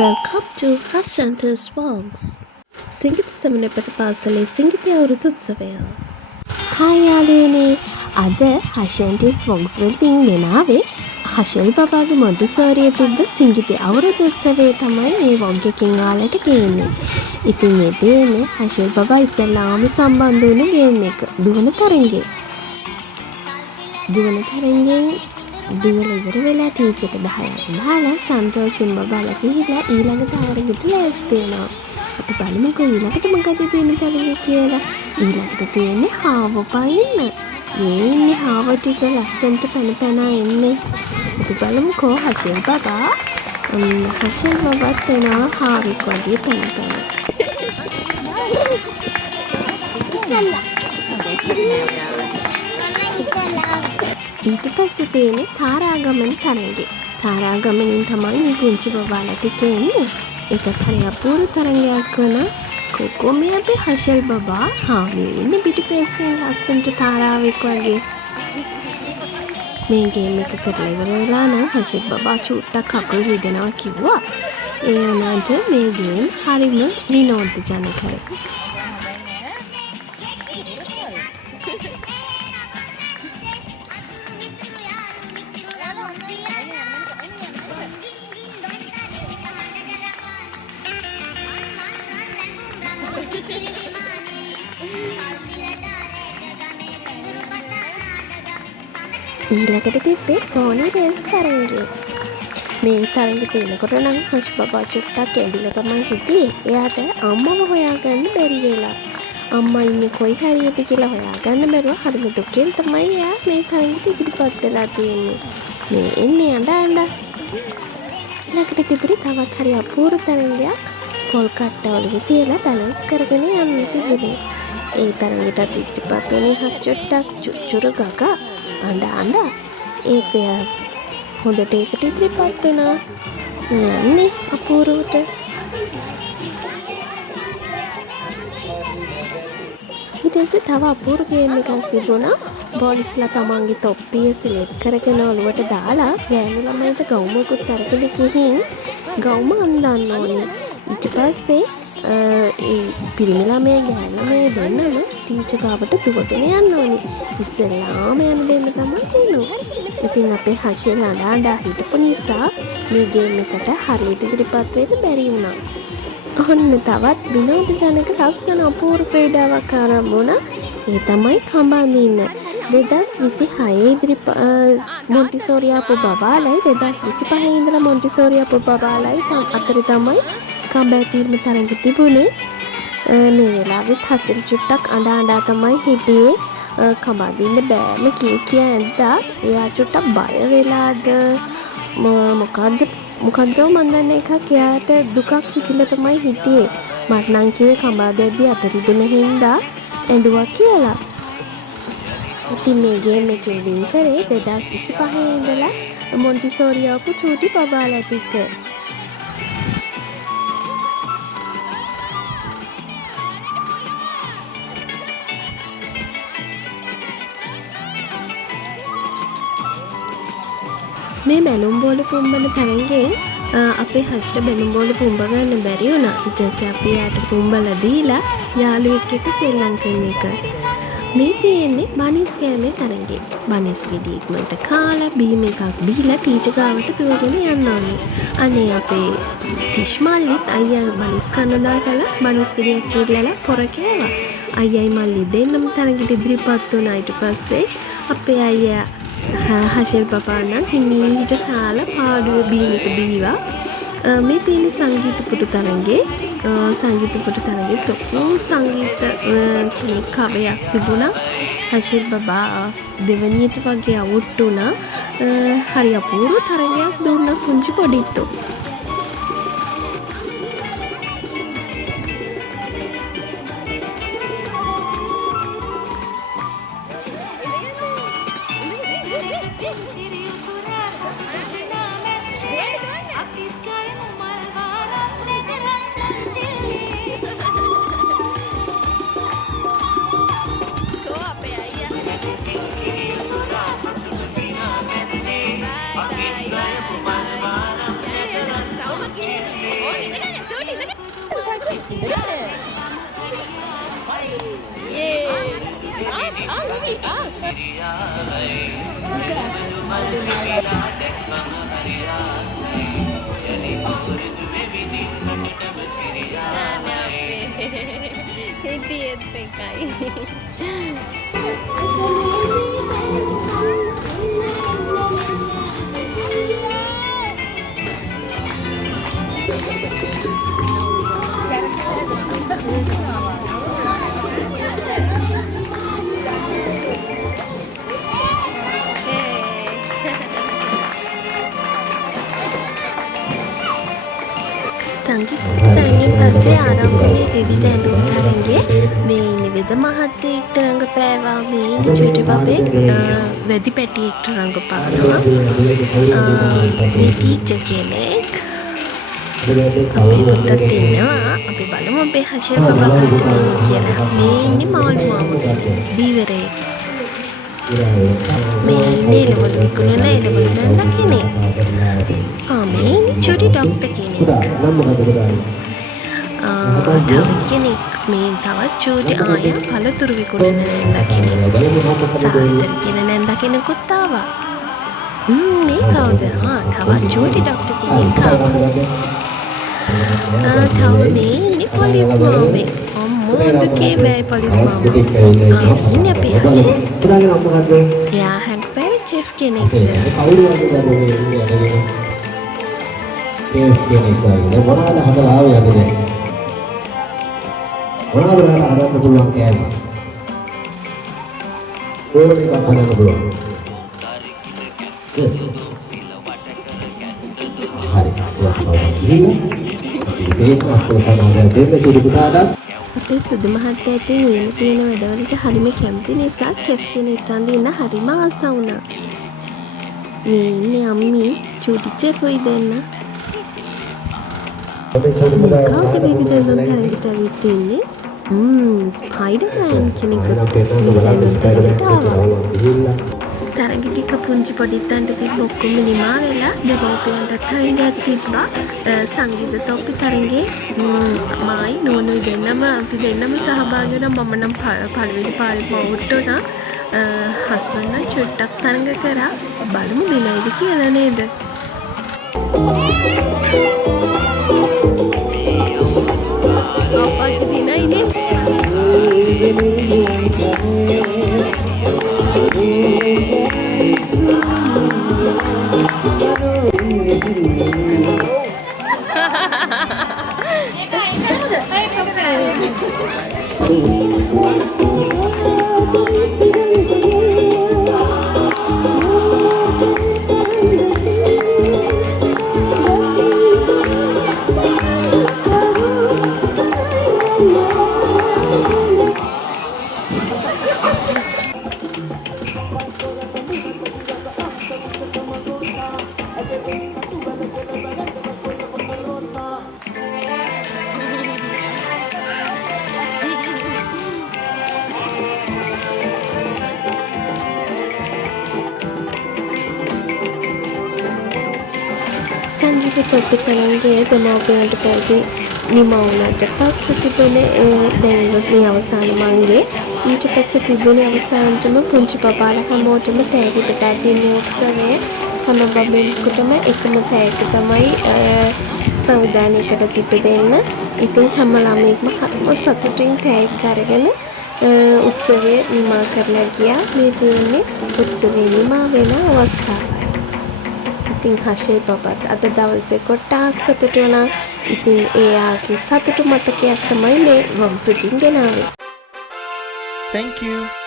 Welcome to Hashanta's Vlogs. සිංගිත සමනපට පාසලේ සිංගිත අවුරුදු උත්සවය. හායි යාළුවනේ. අද හෂන්ටිස් වොග්ස් වලින් ගෙනාවේ හෂල් බබාගේ මොන්ටිසෝරියේ තිබ්බ සිංගිත අවුරුදු උත්සවය තමයි මේ වොග් එකකින් ඔයාලට ගේන්නේ. ඉතින් මේ දෙන්නේ හෂල් බබා ඉස්සෙල්ලාම සම්බන්ධ වුණු ගේම් එක. දුවන තරංගේ. දුවලා ඉවර වෙලා ටීචර්ට 10ක් දාලා සන්තෝෂින් බබාලා ගිහිල්ලා ඊළඟ තරගෙට ලෑස්ති වෙනවා. අපි බලමුකෝ ඊළඟට මොකද තියෙන තරගෙ කියලා. ඊළඟට තියෙන්නේ හාව පයින්න. මේ ඉන්නේ හාව ටික ලස්සනට පැන එන්නේ. අපි බලමුකෝ හෂල් බබා. හෂල් බබාත් එනවා හාවෙක් වගේ පැන. ඊට පස්සේ තියෙන්නේ තාරාගමන තරඟේ. තාරාගමනින් තමයි මේ පුංචි බබාලට කියන්නේ. ඒකත් හරි අපූර්ව තරඟයක් වන කොකෝ මේ අපේ හෂල් බබා මේ ඉන්නේ පිටිපස්සෙන් ලස්සනට තාරාවෙක් වගේ. මේ ගේම් එක කරලා ඉවර වෙලා නම් හෂල් බබා චුට්ටක් කකුල් රිදෙනවා කිව්වා. ඒ වුණාට මේ ගේම් හරිම විනෝදජනකයි. ඊළඟට තිබ්බේ පෝනි රේස් තරඟය. මේ තරඟේ තියෙනකොට නම් හෂ් බබා චුට්ටක් ඇඬිලා තමයි හිටියේ. එයාට අම්මව හොයාගන්න බැරි වෙලා. අම්මා ඉන්නේ කොයි හරියද කියලා හොයාගන්න බැරුව හරිම දුකෙන් තමයි එයා මේ තරඟෙට ඉදිරිපත් වෙලා තියෙන්නේ. මේ එන්නේ අඬ. ඊළඟට තිබුණේ තවත් හරි අපූර්ව තරඟයක්. පොල් කට්ටවලු තියලා බැලන්ස් කරගෙන යන්න තිබුණේ. ඒ තරඟෙට ඉදිරිපත් වුණේ හෂ් චුට්ටක් චුචුරු ගගා අඬ ඒක හොඳට ඒකට ඉදිරිපත් වෙනවා. යන්නේ අපූර්වට. ඊට පස්සේ තව අපූර්ව ගේම් එකක් තිබුණා. බෝඩිස්ලා තමන්ගේ තොප්පිය සිලෙක්ට් කරගෙන ඔලුවට දාලා ගෑනු ළමයින්ට ගවුමකුත් අරගෙන ගිහින් ගවුම අඳින්න ඕනේ. ඊට පස්සේ ඒ පිරිමි ළමයා ගෑනු ළමයා දෙන්නම ටීචර් ගාවට දුවගෙන යන්න ඕනේ. ඉස්සෙල්ලාම යන දෙන්න තමයි එන්නේ. ඉතින් අපේ හෂල් අඬ හිටපු නිසා මේ ගේම් එකට හරියට ඉදිරිපත් වෙන්න බැරි වුණා. ඔන්න තවත් විනෝදජනක ලස්සන අපූර්ව ක්‍රීඩාවක් ආරම්භ වුණා. ඒ තමයි කඹ අඳින්න. 2026 මොන්ටිසෝරි ආපු බබාලයි 2025 ඉඳලා මොන්ටිසෝරි ආපු බබාලයි අතර තමයි කඹ ඇතිරීම තරඟ තිබුණේ. මේ වෙලාවෙත් හසිර චුට්ටක් අඬ තමයි හිටියේ. කඹ අඳින්න බෑම කිය ඇද්දා. එයා චුට්ටක් බය වෙලාද මොකද්ද මන් දන්නේ එකක් එයාට දුකක් හිතිලා තමයි හිටියේ. මට නම් කිව්වේ කඹ අදිද්දි අත රිදුන හින්දා ඇඬුවා කියලා. ඉතින් මේ ගේම් එකේ වින් කරේ 2025 ඉඳලා මොන්ටිසෝරි ආපු චූටි බබාලා ටික. මේ බැලුම් බෝල පුම්බන තරඟෙන් අපේ හෂ්ට බැලුම් බෝල පුම්බ ගන්න බැරි වුණා. ඊට පස්සේ අපි යාට පුම්බලා දීලා යාළුවෙක් එක්ක සෙල්ලම් කරන එක. මේ තියෙන්නේ බනිස් කෑමේ තරඟේ. බනිස් ගෙඩි ඉක්මනට කාලා බීම එකක් බීලා ටීචර් ගාවට දුවගෙන යන්න ඕනේ. අනේ අපේ කිෂ්මල්ලිත් අයියා බනිස් කන්න දාලා බනිස් ගෙඩියක් කිරලලා පොර කෑවා. අයියයි මල්ලි දෙන්නම තරඟෙට ඉදිරිපත් වුණා. ඊට පස්සේ අපේ අයියා හෂල් බබා නම් හිමීට කාලා පාඩුව බීම එක බීවා. මේ තියෙන සංගීත පුටු තරඟේ ලොකු සංගීත කවයක් තිබුණා. හෂල් බබා දෙවනියට වගේ අවුට් වුණා. හරි අපූර්ව තරඟයක් දුන්නා පුංචි පොඩිත්තෝ. හිටියෙත් එකයි. සංගීත තරගෙන් පස්සේ ආරම්භුනේ විවිධ ඇඳුම් තරගේ මේ නිවෙද මහත්තයෙක්ට රඟපෑවා මේ චුටි බබේ වැඩි පැටියෙක්ට රඟපානවා මේ ටීචර් කෙනෙක් අපේ පුතත් ඉන්නවා අපි බලමු අපේ හෂර් බබා කවුද කියලා මේ ඉන්නේ මාළු මාමා දීවරේ මේ ඉන්නේ එළවලු විකුණන එළවලු නන්න කෙනෙක් මේ ඉන්නේ චුටි ඩොක්ටර් කෙනෙක් තව කෙනෙක් මේ තවත් චූටි ආයා පළතුරු විකුණන නැන්දා කෙනෙක් සාස්තර කියන නැන්දා කෙනෙකුත් ආවා මේ කවුද තවත් චූටි ඩොක්ටර් කෙනෙක් ආවා තව මේ ඉන්නේ පොලිස් මාමෙක් අම්මෝ දුකේ බෑ පොලිස් මාමා ඉන්නේ අපේ හෂේ එයා හැන්පෑවේ චෙෆ් කෙනෙක්ට මොනවාද හදලා ආවේ අද දැන් මොනවාද ඔයාලා හදන්න පුළුවන් කෑම ඕන එකක් හදන්න පුළුවන් අපේ සුදු මහත්තයා ඉතින් වෙන තියෙන වැඩවලට හරිම කැමති නිසා චෙෆ් කෙනෙක්ට අඳින්න හරිම ආස වුණා මේ ඉන්නේ අම්මි චූටි චෙෆ්යි දෙන්න කවුද විවිධ ඇඳුම් තරගට ඇවිත් ඉන්නේ ස්පයිඩර්මෑන් කෙනෙකුත් විවිධ ඇඳුම් තරගට ආවා තරග ටික පුංචි පොඩිත්තන්ට තිබ්බ ඔක්කොම නිමා වෙලා දෙමව්පියන්ටත් තරගයක් තිබ්බා සංගීත තොප්පි තරගේ මායි නෝනුයි දෙන්නම අපි දෙන්නම සහභාගී වුණා මම නම් පළවෙනි පාරේ පවුට් වුණා හස්බන්ඩ් නම් චුට්ටක් තරග කරා බලමු දිනයිද කියලා නේද අප්පච්චි දිනයිනේ. සංගීත තොප්පි තරගයේ දෙමව්පියන්ට පැවති නිමා වුණාට පස්සේ තිබුණේ දැන් මේ අවසාන මංගේ ඊට පස්සේ තිබුණේ අවසානටම පුංචි බබාලා හැමෝටම තෑගි බෙදා දීමේ උත්සවය හැම බබෙකුටම එකම තෑගි තමයි සංවිධානයකට තිබෙන්න. ඉතින් හැම ළමයෙක්ම හරිම සතුටින් තෑගි අරගෙන උත්සවය නිමා කරලා ගියා. මේ තියෙන්නේ උත්සවය නිමා වෙන අවස්ථාවයි. ඉතින් හෂේ බබත් අද දවසේ කොට්ටාක් සතුටු වුණා. ඉතින් එයාගේ සතුටු මතකයක් තමයි මේ වම්සකින් ගෙනාවේ. Thank you.